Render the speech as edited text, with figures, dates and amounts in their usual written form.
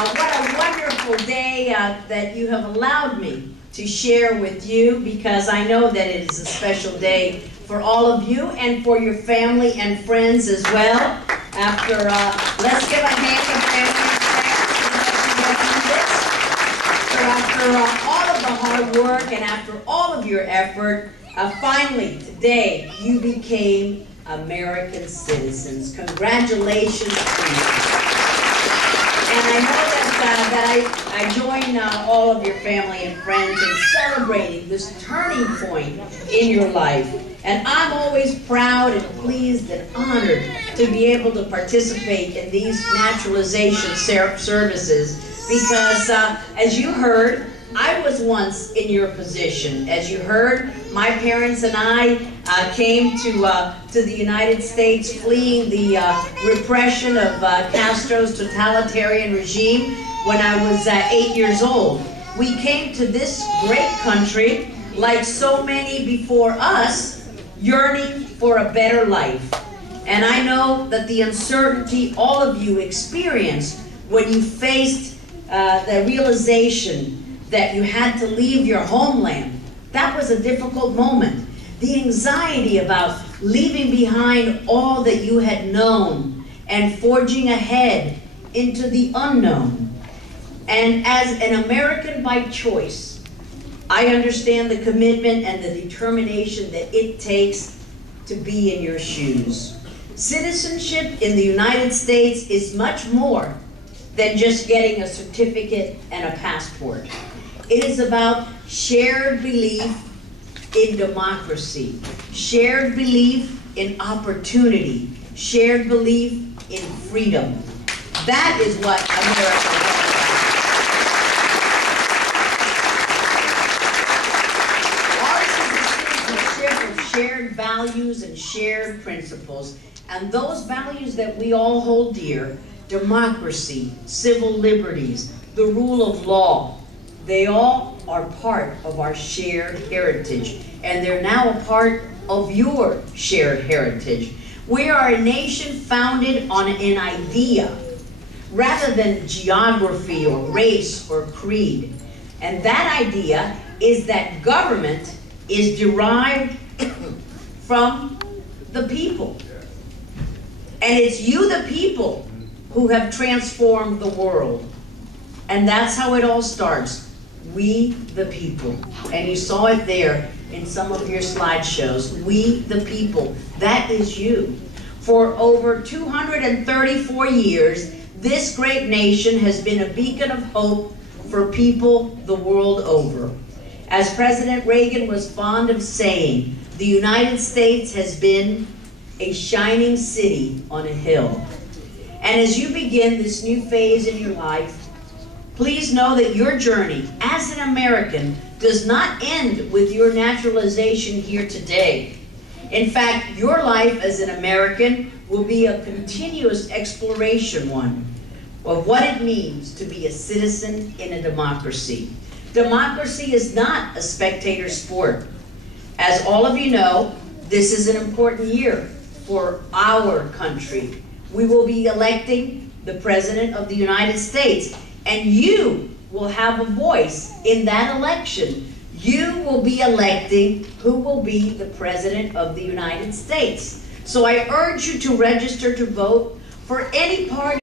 What a wonderful day that you have allowed me to share with you, because I know that it is a special day for all of you and for your family and friends as well. Let's give a hand to family and friends. So after all of the hard work and after all of your effort, finally today you became American citizens. Congratulations to you. And I know that I join all of your family and friends in celebrating this turning point in your life. And I'm always proud and pleased and honored to be able to participate in these naturalization services because, as you heard, I was once in your position. As you heard, my parents and I came to the United States fleeing the repression of Castro's totalitarian regime when I was 8 years old. We came to this great country, like so many before us, yearning for a better life. And I know that the uncertainty all of you experienced when you faced the realization that you had to leave your homeland, that was a difficult moment. The anxiety about leaving behind all that you had known and forging ahead into the unknown. And as an American by choice, I understand the commitment and the determination that it takes to be in your shoes. Citizenship in the United States is much more than just getting a certificate and a passport. It is about shared belief in democracy, shared belief in opportunity, shared belief in freedom. That is what America is all about. Ours is a citizenship of shared values and shared principles, and those values that we all hold dear, democracy, civil liberties, the rule of law, they all are part of our shared heritage, and they're now a part of your shared heritage. We are a nation founded on an idea rather than geography or race or creed. And that idea is that government is derived from the people. And it's you, the people, who have transformed the world. And that's how it all starts. We the people. And you saw it there in some of your slideshows. We the people. That is you. For over 234 years, this great nation has been a beacon of hope for people the world over. As President Reagan was fond of saying, the United States has been a shining city on a hill. And as you begin this new phase in your life, please know that your journey as an American does not end with your naturalization here today. In fact, your life as an American will be a continuous exploration one of what it means to be a citizen in a democracy. Democracy is not a spectator sport. As all of you know, this is an important year for our country. We will be electing the President of the United States. And you will have a voice in that election. You will be electing who will be the President of the United States. So I urge you to register to vote for any party